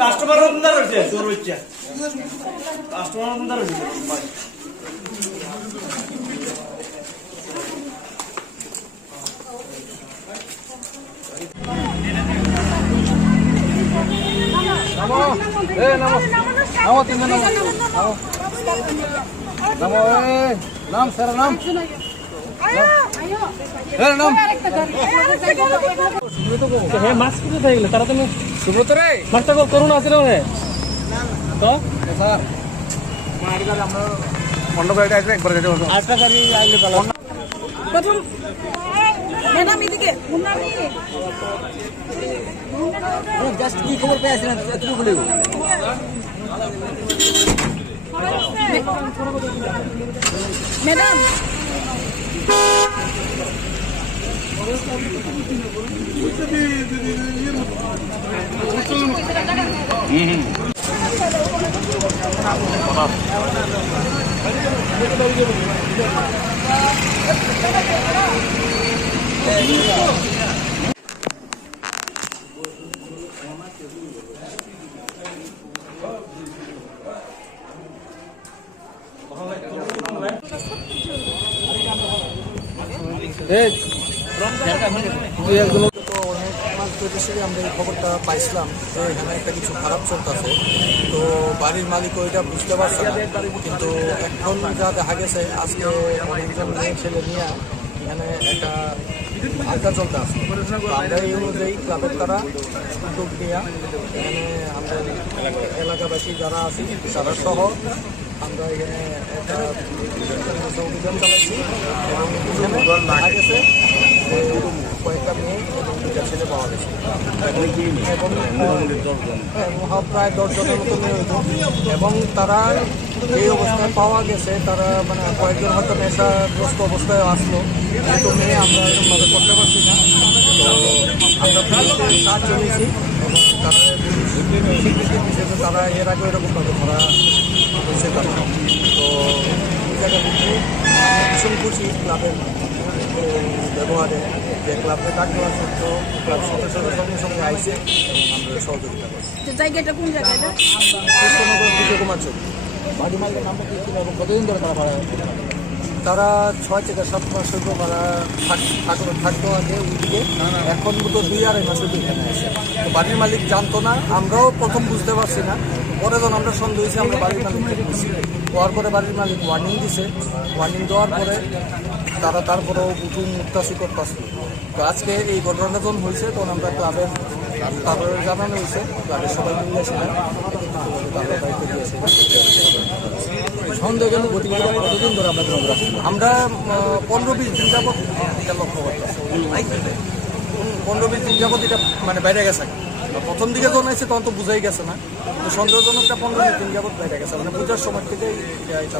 Customer রয়েছে তোর হচ্ছে কাস্টমার রয়েছে নাম স্যার নাম মাছ কিছু থাকে গেলে তারা তুমি সুব্রত রে মাছটা করুন আছে না তো স্যার আমরা মন্ডপ গাড়িটা আসবে একবার যেতে বলবো আটটা গাড়ি আইলে ভালো প্রথম ম্যাডাম এদিকে মুন্নামি জাস্ট কি খবর পেয়েছেন একটু বলে ম্যাডাম আমরা এই খবরটা পাইছিলাম যে এখানে একটা কিছু খারাপ চলতেছে, তো বাড়ির মালিক ওইটা বুঝতে পারছে না, কিন্তু এখন যা দেখা গেছে আজকে অনেকজন মেয়ে ছেলে নিয়ে এখানে একটা আড্ডা চলতে আসে। আমরা এই অনুযায়ী ক্লাবের তারা উদ্যোগ নিয়ে এখানে আমাদের এলাকাবাসী যারা আছে তারা সহ আমরা এখানে একটা অভিযান চালাচ্ছি এবং দেখা গেছে কয়েকটা মেয়ে এবং দুটা ছেলে পাওয়া গেছে এবং প্রায় 10 জনের মতো মেয়ে হইত এবং তারা এই অবস্থায় পাওয়া গেছে, তারা মানে কয়েকজন হয়তো নেশাগ্রস্ত অবস্থায় আসলো, কিন্তু মেয়ে আমরা এরকমভাবে করতে পারছি না। তো আমরা পুলিশকে সাহায্য নিয়েছি এবং তারা স্বীকৃতি দিচ্ছে যে তারা এর আগে এরকমভাবে ধরা হয়েছে তারা। তো এই জায়গা থেকে ভীষণ খুশি ক্লাবের ব্যবহারে, যে ক্লাবকে ডাক দেওয়ার সত্ত্বেও ক্লাব সদস্যরা সঙ্গে সঙ্গে আইসে আমরা সহযোগিতা করছি। জায়গাটা কোন জায়গাটা? কৃষ্ণনগর বিজয় কুমার চৌক। বাড়ি মালিকের নামটা কি ছিল এবং কতদিন ধরে তারা ভাড়া? তারা 6 থেকে 7 মাস হইব ভাড়া থাকতো আগে ওইদিকে, এখন মতো 2-2.5 মাস হইতে এখানে আসে। তো বাড়ির মালিক জানতো না, আমরাও প্রথম বুঝতে পারছি না, পরে যখন আমরা সন্দেহ হয়েছি আমরা বাড়ির মালিককে দিচ্ছি, হওয়ার পরে বাড়ির মালিক ওয়ার্নিং দিছে, ওয়ার্নিং দেওয়ার পরে তারা তারপরেও উঠুন মুক্তাশি করতেছে। তো আজকে এই ঘটনাটা যখন হয়েছে তখন আমরা ক্লাবের তারপরে জানানো হয়েছে, ক্লাবের সবাই মিলে এসেছিলেন, তাদের দায়িত্ব দিয়েছিলেন। সন্দেহজনক গতিবিধি কতদিন ধরে আমরা 15-20 দিন যাবত এটা লক্ষ্য করতেছি। 15-20 দিন যাবত এটা মানে বাইরে গেছে। প্রথম দিকে যখন আছে তখন তো বুঝাই গেছে না, তো সন্দেহজনকটা 15-20 দিন যাবত বাইরে গেছে, মানে পূজার সময় থেকে এটা